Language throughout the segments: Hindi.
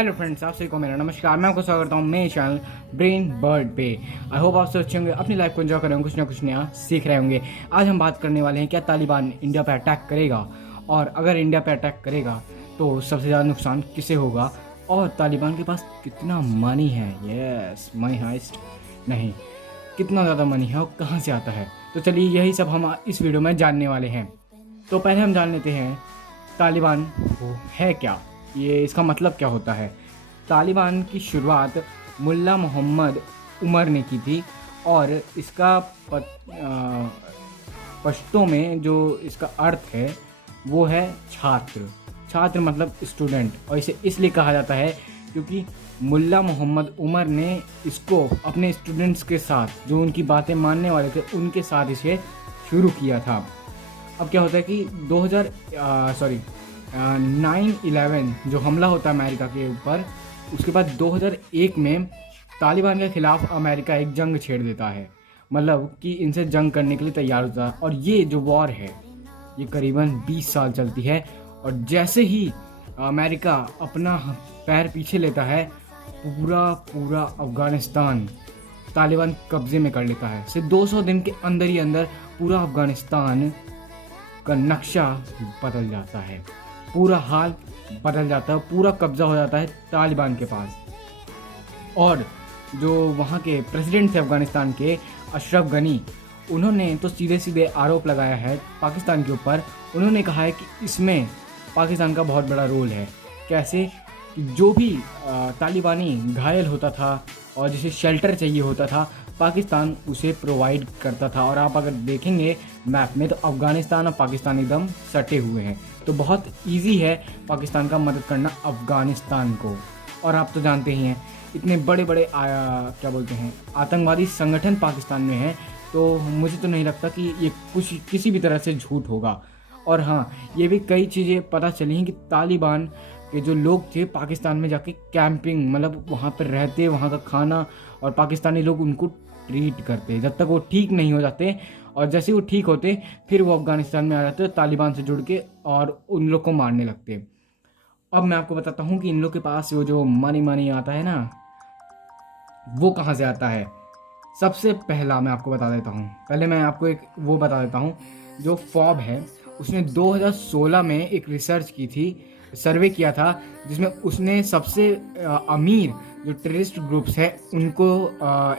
हेलो फ्रेंड्स, आप सभी को मेरा नमस्कार। मैं आपको स्वागत करता हूँ मेरे चैनल ब्रेन बर्ड पे। आई होप आप सब अच्छे होंगे, अपनी लाइफ को एंजॉय कर रहे होंगे, कुछ ना कुछ नया सीख रहे होंगे। आज हम बात करने वाले हैं क्या तालिबान इंडिया पर अटैक करेगा, और अगर इंडिया पर अटैक करेगा तो सबसे ज़्यादा नुकसान किसे होगा, और तालिबान के पास कितना मनी है। यस, मनी हाइस्ट नहीं, कितना ज़्यादा मनी है और कहाँ से आता है। तो चलिए यही सब हम इस वीडियो में जानने वाले हैं। तो पहले हम जान लेते हैं तालिबान वो है क्या, ये इसका मतलब क्या होता है। तालिबान की शुरुआत मुल्ला मोहम्मद उमर ने की थी, और इसका पश्तो में जो इसका अर्थ है वो है छात्र। छात्र मतलब स्टूडेंट, और इसे इसलिए कहा जाता है क्योंकि मुल्ला मोहम्मद उमर ने इसको अपने स्टूडेंट्स के साथ, जो उनकी बातें मानने वाले थे, उनके साथ इसे शुरू किया था। अब क्या होता है कि 9/11 जो हमला होता है अमेरिका के ऊपर, उसके बाद 2001 में तालिबान के ख़िलाफ़ अमेरिका एक जंग छेड़ देता है, मतलब कि इनसे जंग करने के लिए तैयार होता है। और ये जो वॉर है ये करीबन 20 साल चलती है, और जैसे ही अमेरिका अपना पैर पीछे लेता है, पूरा अफ़गानिस्तान तालिबान कब्ज़े में कर लेता है। सिर्फ 200 दिन के अंदर ही अंदर पूरा अफ़गानिस्तान का नक्शा बदल जाता है, पूरा हाल बदल जाता है, पूरा कब्जा हो जाता है तालिबान के पास। और जो वहाँ के प्रेसिडेंट थे अफ़गानिस्तान के, अशरफ गनी, उन्होंने तो सीधे सीधे आरोप लगाया है पाकिस्तान के ऊपर। उन्होंने कहा है कि इसमें पाकिस्तान का बहुत बड़ा रोल है। कैसे कि जो भी तालिबानी घायल होता था और जिसे शेल्टर चाहिए होता था, पाकिस्तान उसे प्रोवाइड करता था। और आप अगर देखेंगे मैप में तो अफ़गानिस्तान और पाकिस्तान एकदम सटे हुए हैं, तो बहुत इजी है पाकिस्तान का मदद करना अफ़गानिस्तान को। और आप तो जानते ही हैं इतने बड़े बड़े क्या बोलते हैं आतंकवादी संगठन पाकिस्तान में हैं, तो मुझे तो नहीं लगता कि ये कुछ किसी भी तरह से झूठ होगा। और हाँ, ये भी कई चीज़ें पता चली हैं कि तालिबान के जो लोग थे पाकिस्तान में जाके कैंपिंग, मतलब वहाँ पर रहते, वहाँ का खाना, और पाकिस्तानी लोग उनको ट्रीट करते जब तक वो ठीक नहीं हो जाते। और जैसे वो ठीक होते फिर वो अफ़गानिस्तान में आ जाते, तालिबान से जुड़ के, और उन लोग को मारने लगते। अब मैं आपको बताता हूँ कि इन लोग के पास वो जो मनी आता है ना, वो कहाँ से आता है। सबसे पहला मैं आपको बता देता हूँ, पहले मैं आपको एक वो बता देता हूँ। जो फॉब है उसने 2016 में एक रिसर्च की थी, सर्वे किया था, जिसमें उसने सबसे अमीर जो टेररिस्ट ग्रुप्स है उनको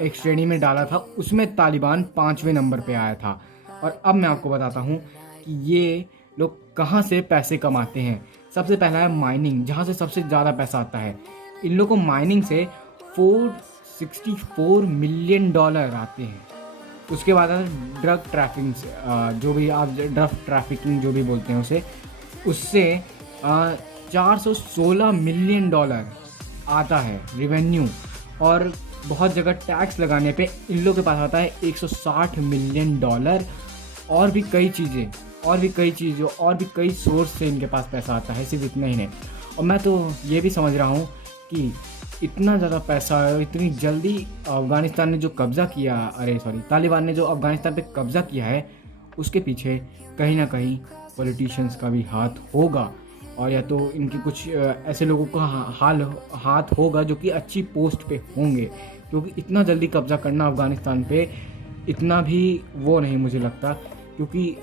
एक श्रेणी में डाला था। उसमें तालिबान 5वें नंबर पे आया था। और अब मैं आपको बताता हूँ कि ये लोग कहाँ से पैसे कमाते हैं। सबसे पहला है माइनिंग, जहाँ से सबसे ज़्यादा पैसा आता है। इन लोगों को माइनिंग से $464 मिलियन आते हैं। उसके बाद ड्रग ट्रैफिकिंग से, जो भी आप ड्रग ट्रैफिकिंग जो भी बोलते हैं उसे, उससे $416 मिलियन आता है रेवेन्यू। और बहुत जगह टैक्स लगाने पे इन लोगों के पास आता है $160 मिलियन। और भी कई चीज़ें और भी कई सोर्स से इनके पास पैसा आता है, सिर्फ इतना ही नहीं। और मैं तो ये भी समझ रहा हूँ कि इतना ज़्यादा पैसा इतनी जल्दी अफ़गानिस्तान ने जो कब्ज़ा किया, तालिबान ने जो अफ़गानिस्तान पे कब्ज़ा किया है, उसके पीछे कहीं ना कहीं पॉलिटिशियंस का भी हाथ होगा। और या तो इनके कुछ ऐसे लोगों का हाथ होगा जो कि अच्छी पोस्ट पे होंगे, क्योंकि इतना जल्दी कब्ज़ा करना अफ़गानिस्तान पे इतना भी वो नहीं मुझे लगता, क्योंकि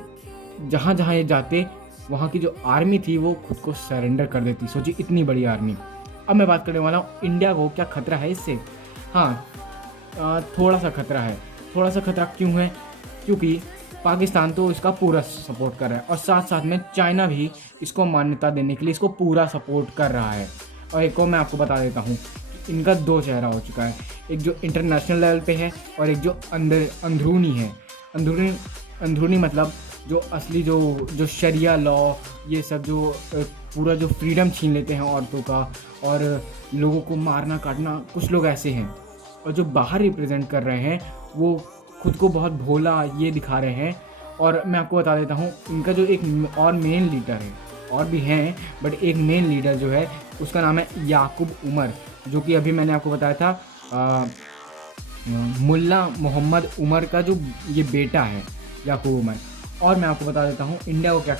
जहाँ जहाँ ये जाते वहाँ की जो आर्मी थी वो खुद को सरेंडर कर देती। सोचिए, इतनी बड़ी आर्मी। अब मैं बात करने वाला हूँ इंडिया को क्या खतरा है इससे। हाँ, थोड़ा सा खतरा है। थोड़ा सा खतरा क्यों है? क्योंकि पाकिस्तान तो इसका पूरा सपोर्ट कर रहा है, और साथ साथ में चाइना भी इसको मान्यता देने के लिए इसको पूरा सपोर्ट कर रहा है। और एक और मैं आपको बता देता हूँ, इनका 2 चेहरा हो चुका है, एक जो इंटरनेशनल लेवल पे है और एक जो अंदरूनी है। अंदरूनी मतलब जो असली जो शरिया लॉ, ये सब जो पूरा जो फ्रीडम छीन लेते हैं औरतों का, और लोगों को मारना काटना, कुछ लोग ऐसे हैं। और जो बाहर रिप्रेजेंट कर रहे हैं वो खुद को बहुत भोला ये दिखा रहे हैं। और मैं आपको बता देता हूँ, इनका जो एक और मेन लीडर है, और भी हैं बट एक मेन लीडर जो है उसका नाम है याकूब उमर, जो कि अभी मैंने आपको बताया था मुल्ला मोहम्मद उमर का जो ये बेटा है याकूब उमर। और मैं आपको बता देता हूँ इंडिया को क्या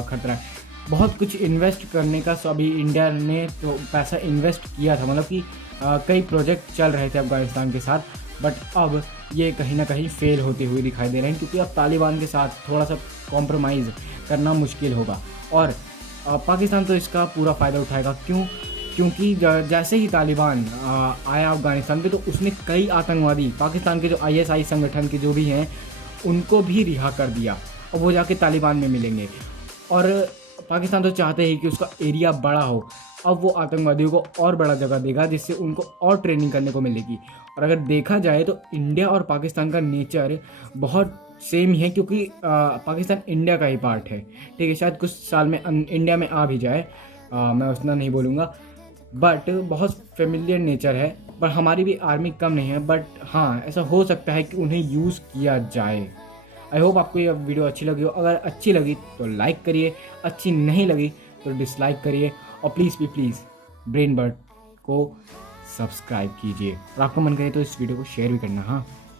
खतरा है। बहुत कुछ इन्वेस्ट करने का अभी इंडिया ने तो पैसा इन्वेस्ट किया था, मतलब कि कई प्रोजेक्ट चल रहे थे अफ़गानिस्तान के साथ, बट अब ये कहीं ना कहीं फेल होते हुए दिखाई दे रहे हैं, क्योंकि अब तालिबान के साथ थोड़ा सा कॉम्प्रोमाइज़ करना मुश्किल होगा। और पाकिस्तान तो इसका पूरा फ़ायदा उठाएगा। क्यों? क्योंकि जैसे ही तालिबान आया अफ़गानिस्तान पे, तो उसने कई आतंकवादी पाकिस्तान के जो ISI संगठन के जो भी हैं उनको भी रिहा कर दिया, और वो जाके तालिबान में मिलेंगे। और पाकिस्तान तो चाहते ही कि उसका एरिया बड़ा हो, अब वो आतंकवादियों को और बड़ा जगह देगा, जिससे उनको और ट्रेनिंग करने को मिलेगी। और अगर देखा जाए तो इंडिया और पाकिस्तान का नेचर बहुत सेम ही है, क्योंकि पाकिस्तान इंडिया का ही पार्ट है। ठीक है, शायद कुछ साल में इंडिया में आ भी जाए, मैं उतना नहीं बोलूँगा, बट बहुत फेमिलियर नेचर है। पर हमारी भी आर्मी कम नहीं है, बट हाँ, ऐसा हो सकता है कि उन्हें यूज़ किया जाए। आई होप आपको ये वीडियो अच्छी लगी हो। अगर अच्छी लगी तो लाइक करिए, अच्छी नहीं लगी तो डिसलाइक करिए, और प्लीज़ प्लीज़ ब्रेन बर्ड को सब्सक्राइब कीजिए, और आपका मन करे तो इस वीडियो को शेयर भी करना। हाँ।